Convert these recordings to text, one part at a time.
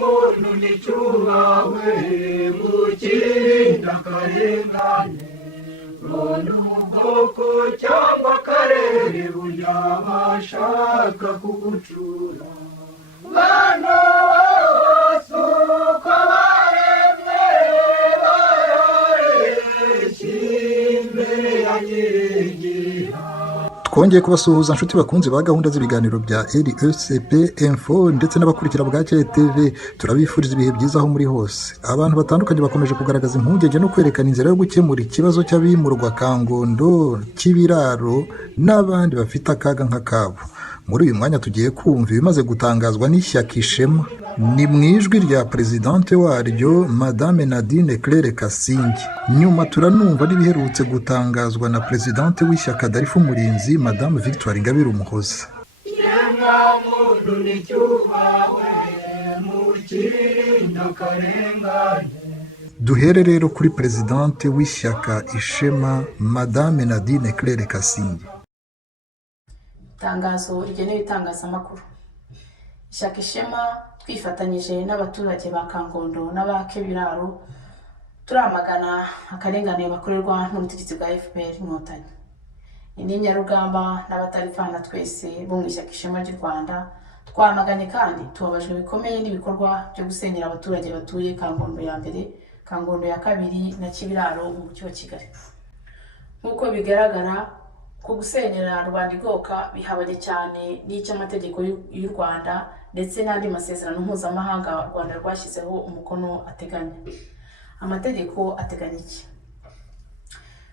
muntu n'icyubawe mukirinda akarengane muntu ubwoko cyangwa akarere burya bashaka kugucura bano bose uko baremwe barareshya imbere ya nyirigira. Twongeye kubasuhuza inshuti bakunzi ba gahunda z'ibiganiro bya RECP Info ndetse n'abakurikira bwa TV. Turabifuriza ibihe byiza aho muri hose. Abantu batandukanye bakomeje kugaragaza impungenge no kwerekana inzira yo gukemura ikibazo cy'abimurwa Kangondo, Kibiraro n'abandi bafite akaga nk'akabo. Muri uyu mwanya tugiye kumva ibimaze gutangazwa n'ishyaka Ishema. Ni mu ijwi rya Presidente waryo Madame Nadine Claire Kasingi. Nyuma turanumva n'ibiherutse gutangazwa na Presidente w'ishyaka Darifu Umurinzi Madame Victoire Ingabire Umuhoza. Duhere rero kuri Presidente w'ishyaka Ishema Madame Nadine Claire Kasingi. Itangazo rigenewe itangazamakuru. Ishyaka Ishema twifatanyije n'abaturage ba Kangondo n'aba Kibiraro turamagana akarengane bakorerwa n'ubutegetsi bwa FPR Inkotanyi. Ni Nyarugamba n'abatarifana twese bo mu ishyaka Ishema ry'u Rwanda twamaganye kandi tubabajwe bikomeye n'ibikorwa byo gusenyera abaturage batuye Kangondo ya mbere, Kangondo ya kabiri na Kibiraro mu mujyi wa Kigali. Nk'uko bigaragara ko gusenyera rubanda igoka bihabanye cyane n'icy'amategeko y'u Rwanda ndetse n'andi masezerano mpuzamahanga u Rwanda rwashyizeho umukono ateganya. Amategeko ateganya iki?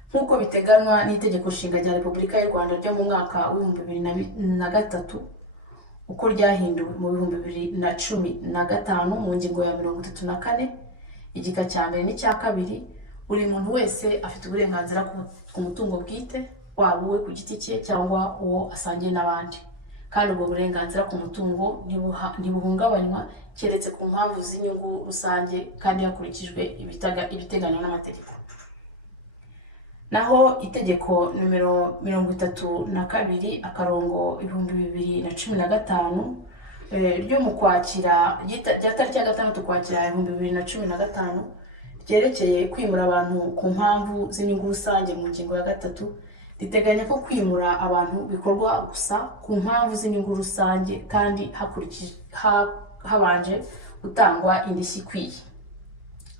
Nk'uko biteganywa n'itegeko nshinga rya Repubulika y'u Rwanda ryo mu mwaka w'2003 uko ryahinduwe mu 2015 mu ngingo ya 34 igika cya mbere n'icya kabiri, buri muntu wese afite uburenganzira ku mutungo bwite waba uwe ku giti cye cyangwa uwo asangiye n'abandi, kandi ubwo burenganzira ku mutungo ntibuhungabanywa keretse ku mpamvu z'inyungu rusange kandi hakurikijwe ibiteganywa n'amategeko. Naho itegeko nimero 32 akarongo 2015 ryo mu kwakira rya tariki ya 6 Ukwakira 2015 ryerekeye kwimura abantu ku mpamvu z'inyungu rusange mu ngingo ya 3 riteganya ko kwimura abantu bikorwa gusa ku mpamvu z'inyungu rusange kandi habanje gutangwa indishyi ikwiye.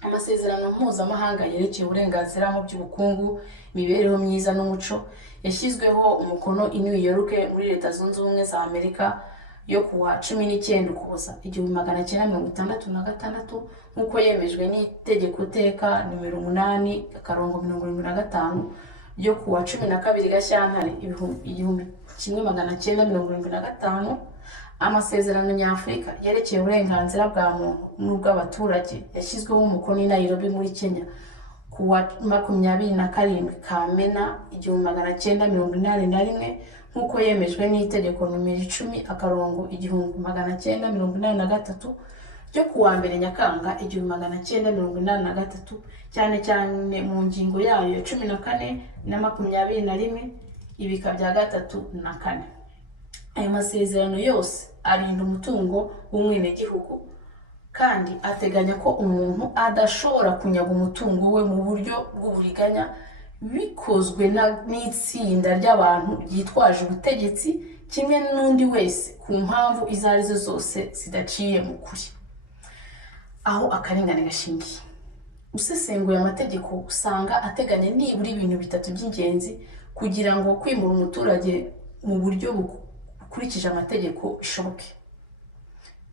Amasezerano mpuzamahanga yerekeye uburenganzira mu by'ubukungu, imibereho myiza n'umuco yashyizweho umukono i New York muri Leta Zunze Ubumwe za Amerika yo kuwa 19 Ukuboza 1966 nk'uko yemejwe n'itegeko teka nimero 8 akarongo 75 ryo kuwa 12 Gashyantare 1975. Amasezerano nyafurika yerekeye uburenganzira bwa muntu n'ubw'abaturage yashyizweho umukono i Nairobi muri Kenya kuwa 27 Kamena 1981 nk'uko yemejwe n'itegeko nimero 10 akarongo 1983 ryo kuwa 1 Nyakanga 1983, cyane cyane mu ngingo yayo 14 na 21 ibika bya 3 na 4. Ayo masezerano yose arinda umutungo w'umwenegihugu kandi ateganya ko umuntu adashobora kunyaga umutungo we mu buryo bw'uburiganya bikozwe n'itsinda ry'abantu ryitwaje ubutegetsi kimwe n'undi wese ku mpamvu izo arizo zose zidaciye mu kuri. Aho akarengane gashingiye. Usesenguye amategeko usanga ateganya nibura ibintu bitatu by'ingenzi kugira ngo kwimura umuturage mu buryo bukurikije amategeko bishoboke.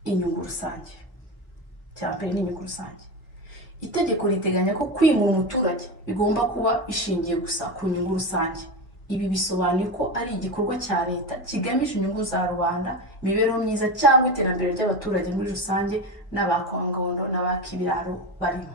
Inyungu rusange. Cyambere ni inyungu rusange. Itegeko riteganya ko kwimura umuturage bigomba kuba bishingiye gusa ku nyungu rusange. Ibi bisobanuye ko ari igikorwa cya leta kigamije inyungu za rubanda, imibereho myiza cyangwa iterambere ry'abaturage muri rusange n'abakangondo n'abakibiraro barimo.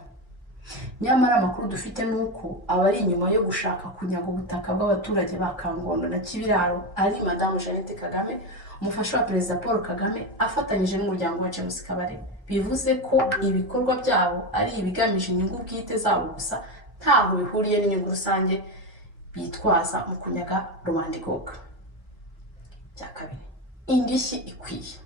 Nyamara amakuru dufite nuko abari inyuma yo gushaka kunyaga ubutaka bw'abaturage ba Kangondo na Kibiraro ari Madame Jeannette Kagame, umufasha wa Perezida Paul Kagame afatanyije n'umuryango wa James Kabarebe. Bivuze ko ibikorwa byabo ari ibigamije inyungu bwite zabo gusa, ntaho bihuriye n'inyungu rusange bitwaza mu kunyaga rubanda igoka. Cya kabiri, indishyi ikwiye.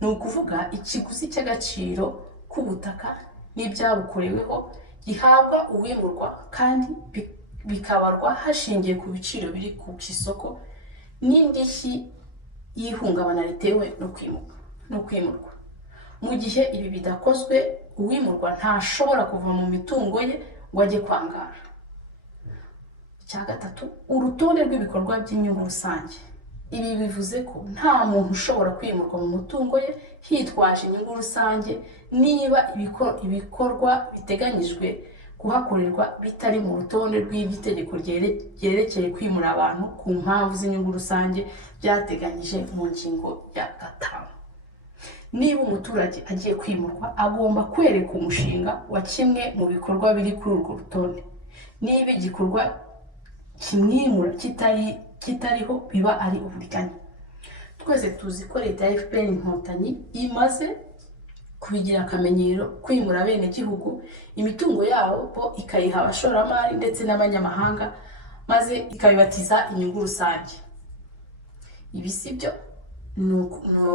ni ukuvuga ikiguzi cy'agaciro k'ubutaka n'ibyabukoreweho gihabwa uwimurwa kandi bikabarwa hashingiye ku biciro biri ku isoko n'indishyi y'ihungabana ritewe no kwimurwa. Mu gihe ibi bidakozwe, uwimurwa ntashobora kuva mu mitungo ye ngo ajye kwangara. Icya gatatu, urutonde rw'ibikorwa by'inyungu rusange. Ibi bivuze ko nta muntu ushobora kwimurwa mu mutungo ye hitwaje inyungu rusange niba ibikorwa biteganyijwe kuhakorerwa bitari mu rutonde rw'iby'itegeko ryerekeye kwimura abantu ku mpamvu z'inyungu rusange byateganyije mu ngingo ya 5. Niba umuturage agiye kwimurwa, agomba kwereka umushinga wa kimwe mu bikorwa biri kuri urwo rutonde. Niba igikorwa kimwimura kitariho, biba ari uburiganya. Twese tuzi ko leta ya FPR Inkotanyi imaze kubigira akamenyero kwimura bene gihugu imitungo yabo ikayiha abashoramari ndetse n'abanyamahanga, maze ikabibatiza inyungu rusange. Ibi sibyo, ni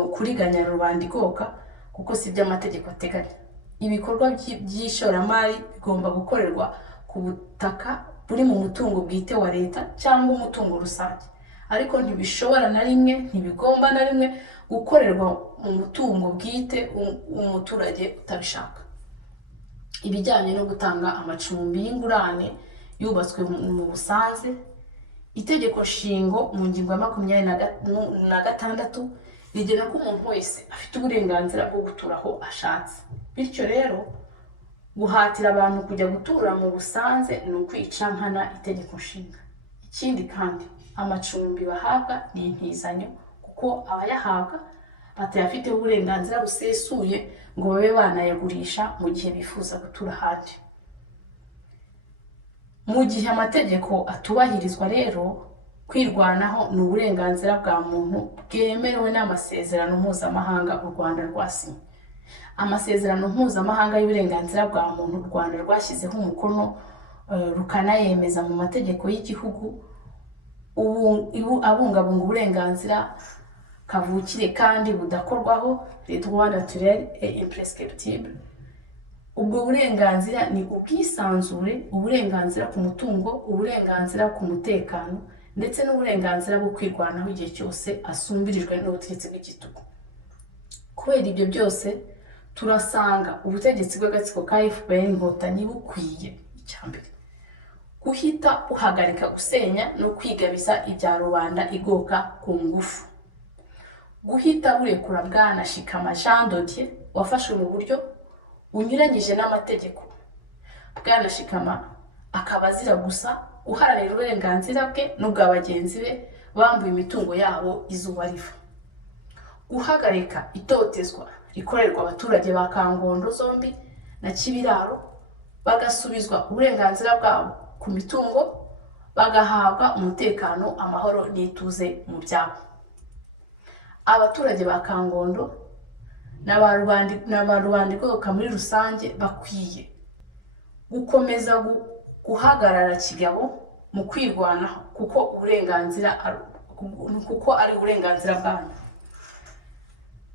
ukuriganya rubanda igoka, kuko sibyo amategeko ateganya. Ibikorwa by'ishoramari bigomba gukorerwa ku butaka buri mu mutungo bwite wa leta cyangwa umutungo rusange, ariko ntibigomba na rimwe gukorerwa mu mutungo bwite umuturage utabishaka. Ibijyanye no gutanga amacumbi y'ingurane yubatswe mu Busanze, itegeko nshingo mu ngingo ya 26 rigena ko umuntu wese afite uburenganzira bwo gutura aho ashatse. Bityo rero guhatira abantu kujya gutura mu Busanze ni ukwica nkana itegeko nshinga. Ikindi kandi, amacumbi bahabwa ni intizanyo, kuko abayahabwa batayafite uburenganzira busesuye ngo babe banayagurisha mu gihe bifuza gutura ahandi. Mu gihe amategeko atubahirizwa rero, kwirwanaho ni uburenganzira bwa muntu bwemerewe n'amasezerano mpuzamahanga u Rwanda rwasinye. Amasezerano mpuzamahanga y'uburenganzira bwa muntu u Rwanda rwashyizeho umukono rukanayemeza mu mategeko y'igihugu, abungabunga uburenganzira kavukire kandi budakorwaho, les droits naturels et imprescriptibles. Ubwo burenganzira ni ubwisanzure, uburenganzira ku mutungo, uburenganzira ku mutekano, ndetse n'uburenganzira bwo kwirwanaho igihe cyose asumbirijwe n'ubutegetsi bw'igitugu. Kubera ibyo byose, turasanga ubutegetsi bw'agatsiko ka FPR Inkotanyi bukwiye icyambere guhita uhagarika gusenya no kwigabiza ibya rubanda igoka ku ngufu, guhita burekura Bwana Shikama Jean de Dieu wafashwe mu buryo unyuranyije n'amategeko. Bwana Shikama akaba azira gusa guharanira uburenganzira bwe n'ubwa bagenzi be bambuye imitungo yabo izuba riva. Guhagarika itotezwa rikorerwa abaturage ba Kangondo zombi na Kibiraro, bagasubizwa uburenganzira bwabo ku mitungo, bagahabwa umutekano, amahoro n'ituze mu byabo. Abaturage ba Kangondo n'aba rubanda igoka muri rusange bakwiye gukomeza guhagarara kigabo mu kwirwanaho, kuko ari uburenganzira bwanyu.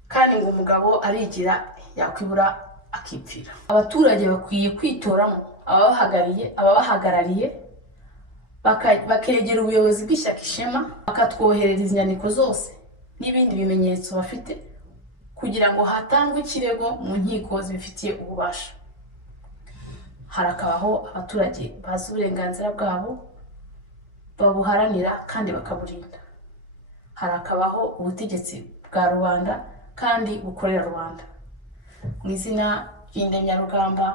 Kandi ngo umugabo arigira yakwibura akipfira. Abaturage bakwiye kwitoramo ababahagarariye, bakegera ubuyobozi bw'ishyaka Ishema, bakatwoherereza inyandiko zose n'ibindi bimenyetso bafite, kugira ngo hatangwe ikirego mu nkiko zibifitiye ububasha. Harakabaho abaturage bazi uburenganzira bwabo, babuharanira kandi bakaburinda. Harakabaho ubutegetsi bwa rubanda kandi bukorera rubanda. Mu izina ry'Indenyarugamba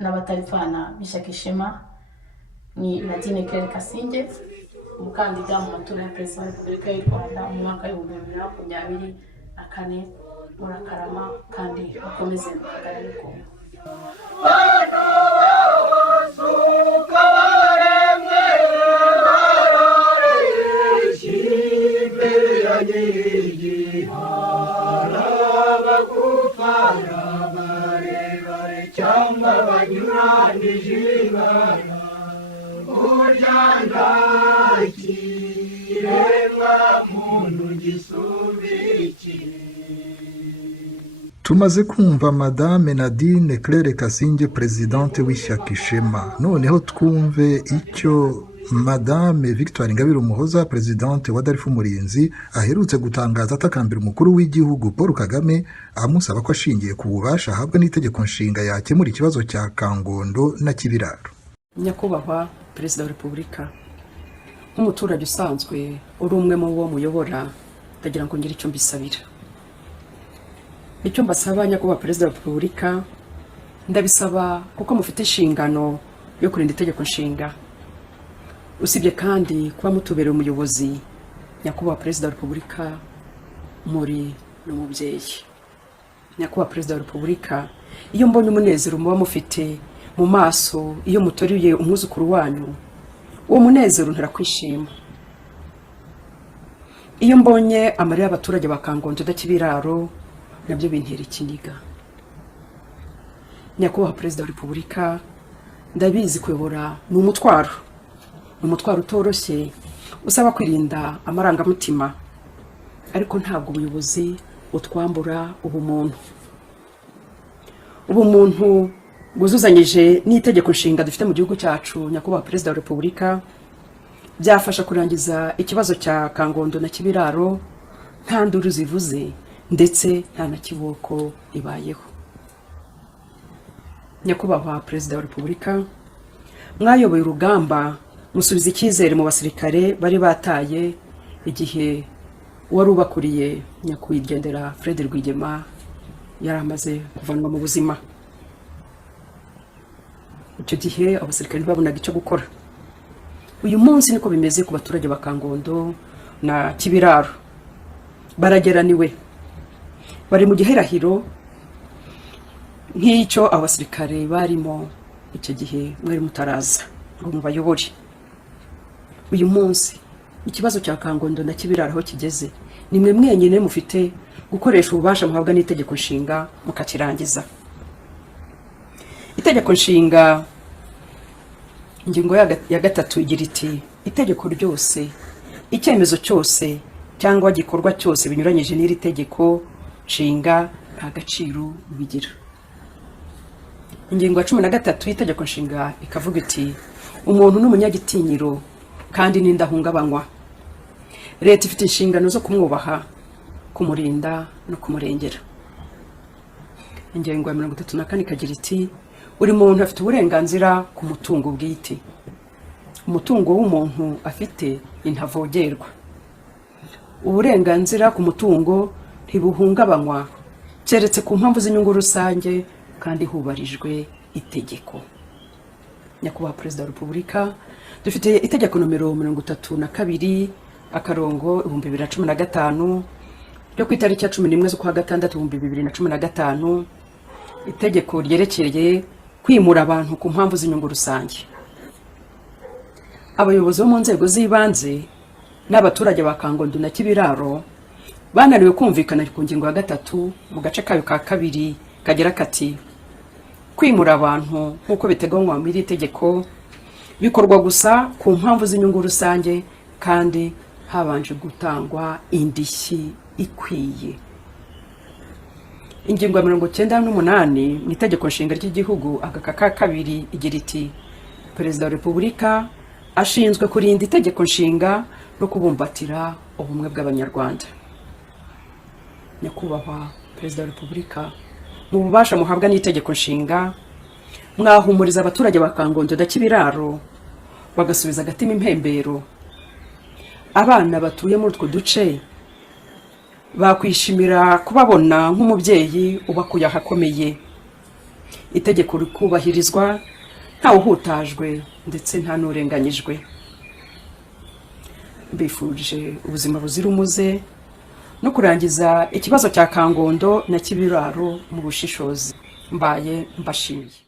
n'abataripfana b'ishyaka Ishema, ni Nadine Claire Kasinge, umukandida mu matora ya Perezida wa Repubulika y'u Rwanda mu mwaka w'2024. Murakarama kandi bakomeze guhagarara kumwe. Cyangwa banyuranije ibara uryanda kiremwa muntu gisubira iki tumaze kumva madame Nadine Claire Kasinge presidente w'ishyaka Ishema, noneho twumve icyo madame Victoire Ingabire Umuhoza presidente wa Darifo Umurinzi aherutse gutangaza atakambira umukuru w'igihugu Paul Kagame amusaba ko ashingiye ku bubasha ahabwa n'itegeko nshinga yakemura ikibazo cya Kangondo na Kibiraro. Nyakubahwa Perezida wa Repubulika, nk'umuturage usanzwe uri umwe mu bo muyobora, ndagira ngo ngire icyo mbisabira. Icyo mbasaba Nyakubahwa Perezida wa Repubulika, ndabisaba kuko mufite inshingano yo kurinda itegeko nshinga. Usibye kandi kuba mutubereye umuyobozi, Nyakubahwa Perezida wa Repubulika, muri n'umubyeyi. Nyakubahwa Perezida wa Repubulika, iyo mbonye umunezero muba mufite mu maso iyo mutoriye umwuzukuru wanyu, uwo munezero ntarakwishima. Iyo mbonye amarira y'abaturage ba Kangondo na Kibiraro, nabyo bintera ikiniga. Nyakubahwa Perezida wa Repubulika, ndabizi kuyobora ni umutwaro utoroshye usaba kwirinda amarangamutima, ariko ntabwo ubuyobozi utwambura ubumuntu bwuzuzanyije n'itegeko nshinga dufite mu gihugu cyacu. Nyakubahwa Perezida wa Repubulika, byafasha kurangiza ikibazo cya Kangondo na Kibiraro nta nduru zivuze ndetse nta na kiboko ibayeho. Nyakubahwa Perezida wa Repubulika, mwayoboye urugamba musubiza icyizere mu basirikare bari bataye igihe wari ubakuriye nyakwigendera Fred Rwigema yari amaze kuvanwa mu buzima. Icyo gihe abasirikare ntibabonaga icyo gukora. Uyu munsi niko bimeze ku baturage ba Kangondo na Kibiraro. Barageraniwe, bari mu giherahiro nk'icyo abasirikare barimo icyo gihe mwari mutaraza ngo mubayobore. Uyu munsi ikibazo cya Kangondo na Kibiraro aho kigeze, nimwe mwenyine mufite gukoresha ububasha muhabwa n'itegeko nshinga mukakirangiza. Itegeko nshinga ingingo ya gatatu igira iti, itegeko ryose, icyemezo cyose cyangwa gikorwa cyose binyuranyije n'iri tegeko nshinga nta gaciro bigira. Ingingo ya 13 y'itegeko nshinga ikavuga iti, umuntu n'umunyagitinyiro kandi n'indahungabanywa. Leta ifite inshingano zo kumwubaha, kumurinda no kumurengera. Ingingo ya 34 ikagira iti, buri muntu afite uburenganzira ku mutungo bwite. Umutungo w'umuntu afite intavogerwa. Uburenganzira ku mutungo ntibuhungabanywa keretse ku mpamvu z'inyungu rusange kandi hubarijwe itegeko. Nyakubahwa Perezida wa Repubulika, dufite itegeko nomero 32 akarongo 2015 ryo ku itariki ya 11 z'ukwa gatandatu 2015, itegeko ryerekeye kwimura abantu ku mpamvu z'inyungu rusange. Abayobozi bo mu nzego z'ibanze n'abaturage ba Kangondo na Kibiraro bananiwe kumvikana ku ngingo ya 3 mu gace kayo ka 2 kagera kati, kwimura abantu nk'uko biteganywa muri itegeko bikorwa gusa ku mpamvu z'inyungu rusange kandi habanje gutangwa indishyi ikwiye. Ingingo ya 98 mu itegeko nshinga ry'igihugu agaka ka 2 igira iti, Perezida wa Repubulika ashinzwe kurinda itegeko nshinga no kubumbatira ubumwe bw'abanyarwanda. Nyakubahwa Perezida wa Repubulika, mu bubasha muhabwa n'itegeko nshinga, mwahumuriza abaturage ba Kangondo na Kibiraro bagasubiza agatima impembero. Abana batuye muri utwo duce bakwishimira kubabona nk'umubyeyi ubakuye ahakomeye. Itegeko rikubahirizwa nta uhutajwe ndetse nta n'urenganyijwe. Mbifurije ubuzima buzira umuze no kurangiza ikibazo cya Kangondo na Kibiraro mu bushishozi. Mbaye mbashimiye.